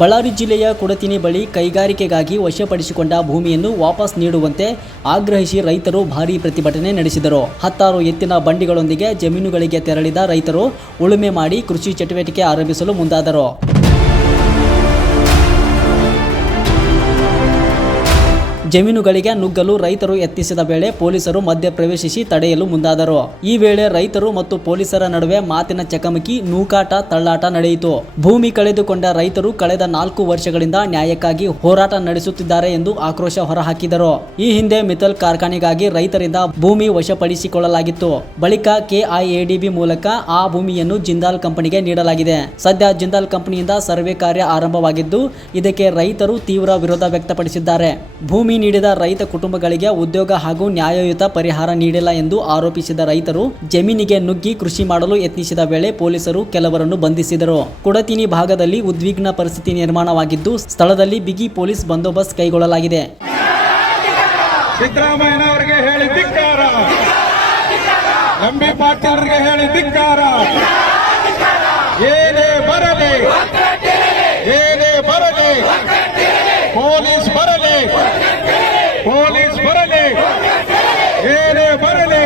ಬಳ್ಳಾರಿ ಜಿಲ್ಲೆಯ ಕುಡತಿನಿ ಬಳಿ ಕೈಗಾರಿಕೆಗಾಗಿ ವಶಪಡಿಸಿಕೊಂಡ ಭೂಮಿಯನ್ನು ವಾಪಸ್ ನೀಡುವಂತೆ ಆಗ್ರಹಿಸಿ ರೈತರು ಭಾರೀ ಪ್ರತಿಭಟನೆ ನಡೆಸಿದರು. 10 ಎತ್ತಿನ ಬಂಡಿಗಳೊಂದಿಗೆ ಜಮೀನುಗಳಿಗೆ ತೆರಳಿದ ರೈತರು ಉಳುಮೆ ಮಾಡಿ ಕೃಷಿ ಚಟುವಟಿಕೆ ಆರಂಭಿಸಲು ಮುಂದಾದರು. ಜಮೀನುಗಳಿಗೆ ನುಗ್ಗಲು ರೈತರು ಯತ್ನಿಸಿದ ವೇಳೆ ಪೊಲೀಸರು ಮಧ್ಯ ಪ್ರವೇಶಿಸಿ ತಡೆಯಲು ಮುಂದಾದರು. ಈ ವೇಳೆ ರೈತರು ಮತ್ತು ಪೊಲೀಸರ ನಡುವೆ ಮಾತಿನ ಚಕಮಕಿ, ನೂಕಾಟ, ತಳ್ಳಾಟ ನಡೆಯಿತು. ಭೂಮಿ ಕಳೆದುಕೊಂಡ ರೈತರು ಕಳೆದ 4 ವರ್ಷಗಳಿಂದ ನ್ಯಾಯಕ್ಕಾಗಿ ಹೋರಾಟ ನಡೆಸುತ್ತಿದ್ದಾರೆ ಎಂದು ಆಕ್ರೋಶ ಹೊರಹಾಕಿದರು. ಈ ಹಿಂದೆ ಮಿತ್ತಲ್ ಕಾರ್ಖಾನೆಗಾಗಿ ರೈತರಿಂದ ಭೂಮಿ ವಶಪಡಿಸಿಕೊಳ್ಳಲಾಗಿತ್ತು. ಬಳಿಕ ಕೆಐಎಡಿಬಿ ಮೂಲಕ ಆ ಭೂಮಿಯನ್ನು ಜಿಂದಾಲ್ ಕಂಪನಿಗೆ ನೀಡಲಾಗಿದೆ. ಸದ್ಯ ಜಿಂದಾಲ್ ಕಂಪನಿಯಿಂದ ಸರ್ವೆ ಕಾರ್ಯ ಆರಂಭವಾಗಿದ್ದು, ಇದಕ್ಕೆ ರೈತರು ತೀವ್ರ ವಿರೋಧ ವ್ಯಕ್ತಪಡಿಸಿದ್ದಾರೆ. ಭೂಮಿ ನೀಡಿದ ರೈತ ಕುಟುಂಬಗಳಿಗೆ ಉದ್ಯೋಗ ಹಾಗೂ ನ್ಯಾಯಯುತ ಪರಿಹಾರ ನೀಡಿಲ್ಲ ಎಂದು ಆರೋಪಿಸಿದ ರೈತರು ಜಮೀನಿಗೆ ನುಗ್ಗಿ ಕೃಷಿ ಮಾಡಲು ಯತ್ನಿಸಿದ ವೇಳೆ ಪೊಲೀಸರು ಕೆಲವರನ್ನು ಬಂಧಿಸಿದರು. ಕುಡತಿನಿ ಭಾಗದಲ್ಲಿ ಉದ್ವಿಗ್ನ ಪರಿಸ್ಥಿತಿ ನಿರ್ಮಾಣವಾಗಿದ್ದು, ಸ್ಥಳದಲ್ಲಿ ಬಿಗಿ ಪೊಲೀಸ್ ಬಂದೋಬಸ್ತ್ ಕೈಗೊಳ್ಳಲಾಗಿದೆ. ಸಿದ್ದರಾಮಯ್ಯನವರಿಗೆ ಹೇಳಿ ಧಿಕ್ಕಾರ, ಎಂಬಿ ಪಾಟೀಲ್ರಿಗೆ ಹೇಳಿ ಧಿಕ್ಕಾರ. ಏನೇ ಬರಲಿ, ಏನೇ ಬರಲಿ, ಪೊಲೀಸ್ ಬರಲಿ, ಪೊಲೀಸ್ ಬರಲಿ, ಏನೇ ಬರಲಿ.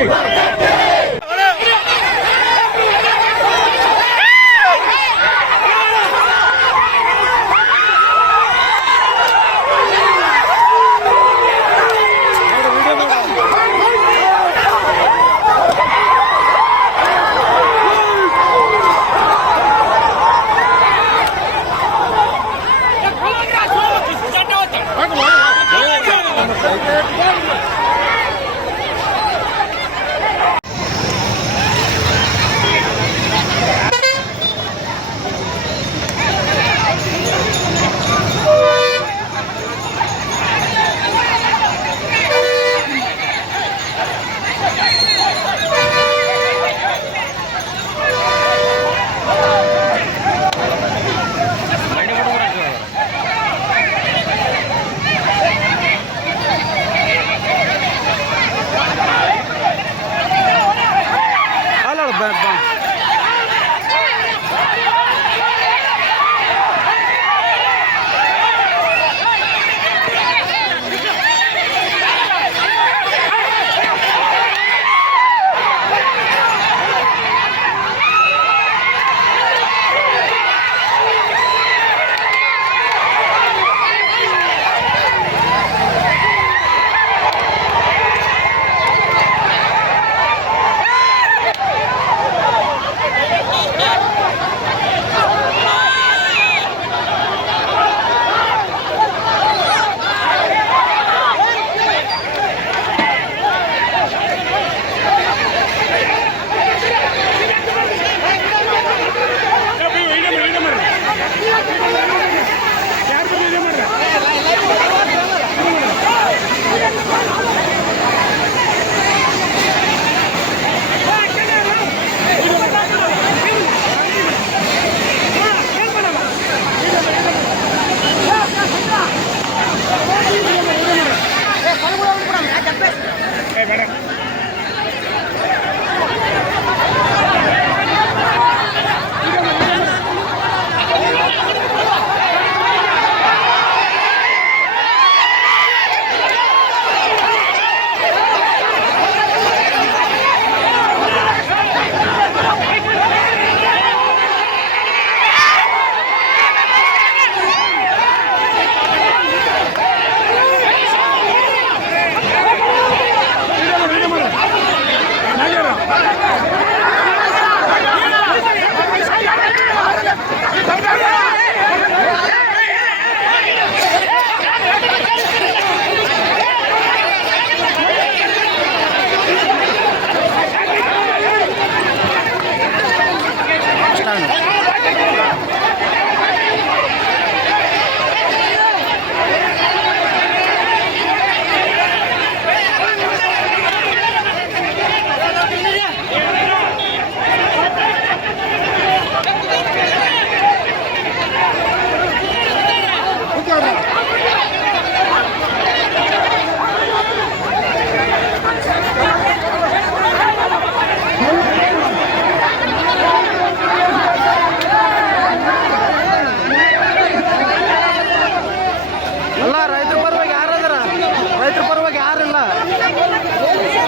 ರೈತರ ಪರವಾಗಿ